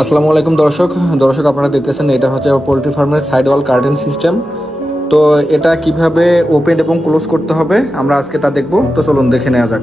আসসালামু আলাইকুম দর্শক আপনারা দেখতেছেন এটা হচ্ছে পোল্ট্রি ফার্মের সাইড ওয়াল কার্টেন সিস্টেম। তো এটা কিভাবে ওপেন এবং ক্লোজ করতে হবে আমরা আজকে তা দেখব। তো চলুন দেখে নেওয়া যাক।